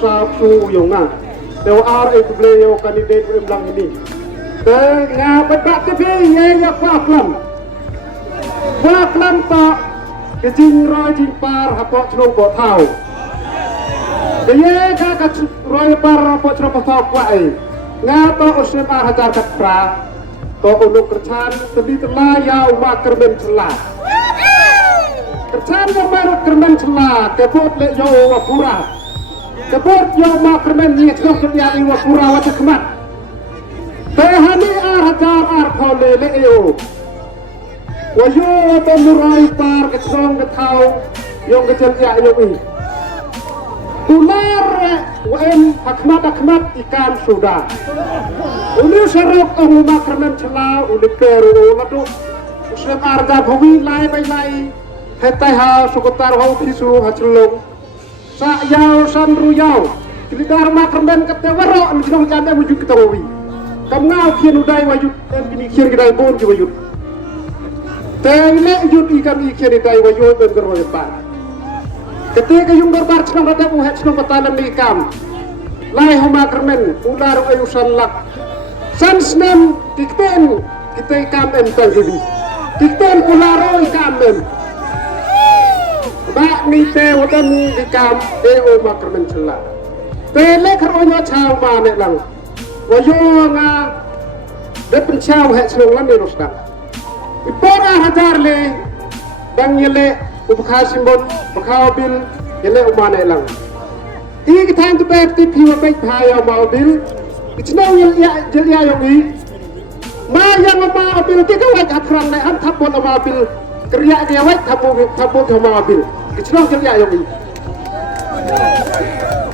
satu yang ngah. Dewa ar itu beliau kandidat ulang ini. Tengah betak TV ya faklam. Faklam tak kecing roy jing par hapok celong bot tau. Dia kakak roy par hapok celong bot tau kuai. Ngapa usia hajar kat pra? Kau untuk kerjaan sedih terlayau makar men celah. Kerjaan yang baru kermen celah, kebut lek yo wapura. Kebut yo makar men ni cakap kerjaan wapura wajah kemat. Tehani hajar pole lek yo. Wajo pemurai par kecong ketau yang kecil ya yo ini. Ular wan hakmat ikan sudah. Ulu serok orang makan celah, ulu keru, lalu usai arga bumi lai bay lai, hetai hal sukutar hau pisu hacelong, sak yau san ruyau, kilidar makan ketewarok, menjadi janda wujud ketahui. Kamu ngau kian udai wujud, ini kian kedai bon juga wujud. Tengok wujud ikan kian udai wujud dan gerwajib bar. Ketika yung berbar senang rada uhat senang batalan di ikam, lai homa kermen ular ayusan lak. Sansnem dikten kita ikam tanggibi. Dikten ularo ikam Bak ni te wadan ikam eo makermen celah. Tele karonya caw manek lang. Wayo nga depen caw het senang lan dirusna. Ipora hajar le bang yele ubkhasimbon bakhabil yele umane lang. Igi time to bet ti piwa bet phaya mabil. Icnau ya jelia yang ini. Ma yang mabil kita wajah perang naik tabut mabil. Kerja dia wajah tabut mabil. Icnau jelia yang ini.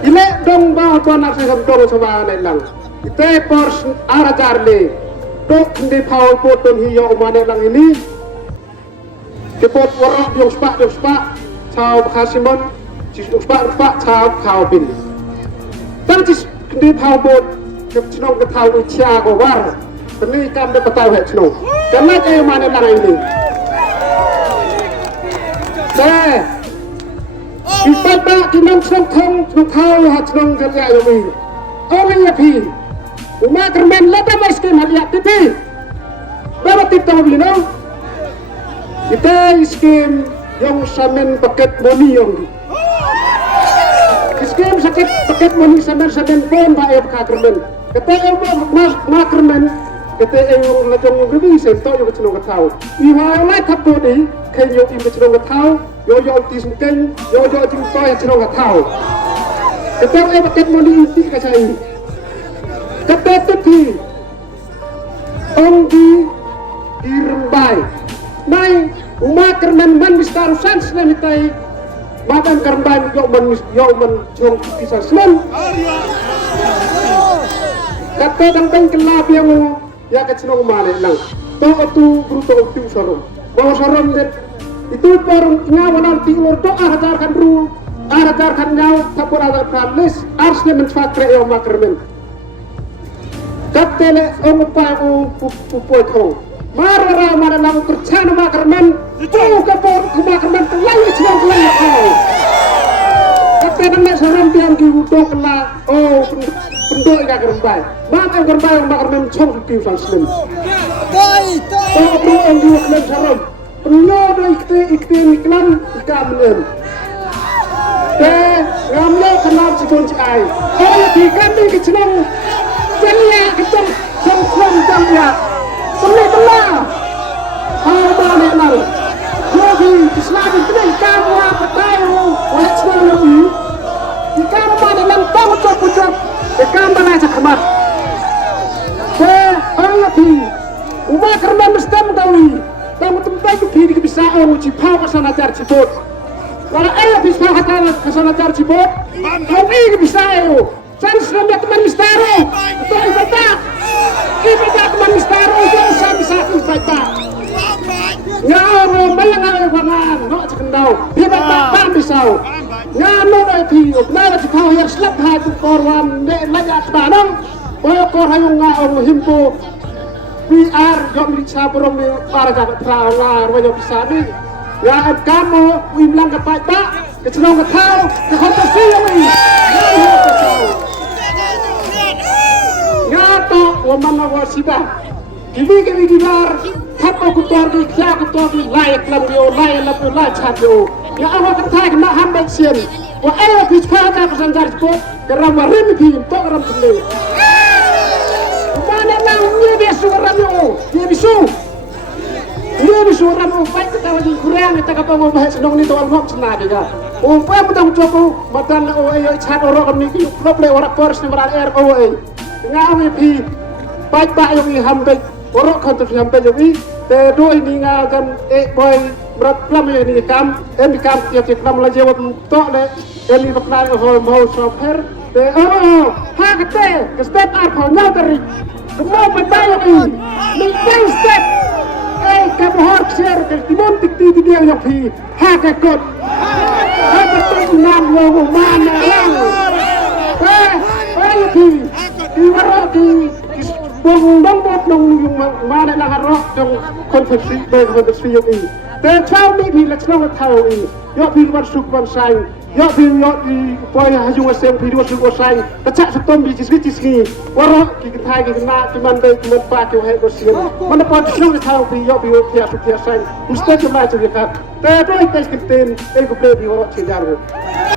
Ile dong bawa tuan nak saya dong sama naik lang. Ite pors arajar le. Dok di pau potong hiyo umane lang ini. Kepot warok yang spak caw kasimon cis spak caw kaubin dan cis di pabot kecenong ketahui cia gowar ini kam de petau het cenong karena kayak mana lang ini ibadah kinong songkong nukau hat cenong kerja yomi orang yapi umat kermen lada miskin haliat tipi bawa titau bino kita iskim yang samen paket money yang iskim sakit paket money samen pon ba ayam kakermen kita yang makermen kita yang lajong ribi sento yang kecil ketau iwa lai tapo di kenyo im kecil ketau yo tismken yo jimto yang kecil ketau kita yang paket money inti kasai kita tepi onggi irembai nai umat kerman man mistarusan senem itai makan kerman yo man jong kisah senem kata dangkang kelab yang ya kecil umale lang to tu bruto tu sorom bawa sorom det itu porong ngawalan tiulur do ajarkan ru ajarkan nyau tapur ajarkan lis arsne menfakre yo makermen katele omupa pupoy ko marara mana lang kerja nama kerman itu kapor nama kerman terlalu senang terlalu kau kata nama seorang tiang kiudo kela pendok ikan kermbai makan kermbai nama kerman cong kiu sang selim to ang kiu kelam seorang penyodo ikti iklan ikan men ngamlo kenal cikon cikai kalau ikan ni kecenang celia kecong songkong celia semua telah apa ni nal jadi Islam itu kamu apa tahu oleh semua lebih ikan apa dalam tahu cocok ikan mana cakamat orang lebih umat kerana mesti mengetahui kamu tempat itu kiri bisa uji pau kesana jar ciput kalau ayah bisa kesana jar ciput kamu ini bisa saya selama teman mistaro untuk ibadah teman mistaro saya bisa ibadah nyaro malang wangan no cekendau ibadah bisa nyano itu nara cikau yang selap hati korban lajat banang kor hayung ngau himpo PR jom riksa burung para jabat terawal wajah bisa ni ya kamu bilang kepada cái chân cái thao cái không có phi mình ngã to của mình là gì đó cái gì đó thắp ở cái toa cái lại làm lại chặt điều ngã ở cái thai cái nó ham bệnh xiên và ai là cái phá ra cái dân sport cái ram vào rim thì to ram lên mana lang ni dia suram yo dia bisu ram o pai kita lagi kurang kita kata mau bahas dong ni to al hok sena dia o pai mudang joko madan o ai chat oro kam ni ki problem ora pers ni beral air o ai ngawe pi pai ba yo ni hambe oro kan tu hambe yo ni te do ni nga kan e boy berat plam yo ni kam em kam tiap tiap plam la jewat to le eli baknar o mau sofer te oh ha kate ke step up ho nyau dari semua betai ni step kamu harus share ke timon tikti dia yang pi ha ke kot ha ke tu nam yo mana pi di waro di bong bot nong yung mana lang ro trong konferensi konferensi yo ni te chau ni pi la chau thau ni yo pi war suk ban sai yo pi yo di boy ha yung asem pi war suk sai ta cha sa tom bi jis ni waro ki thai ki na ki man dei ki man pa ki he ko sien man pa chau thau pi yo tia sai usted mai chu ka te doi tes ki ten e ko ple bi waro chi jar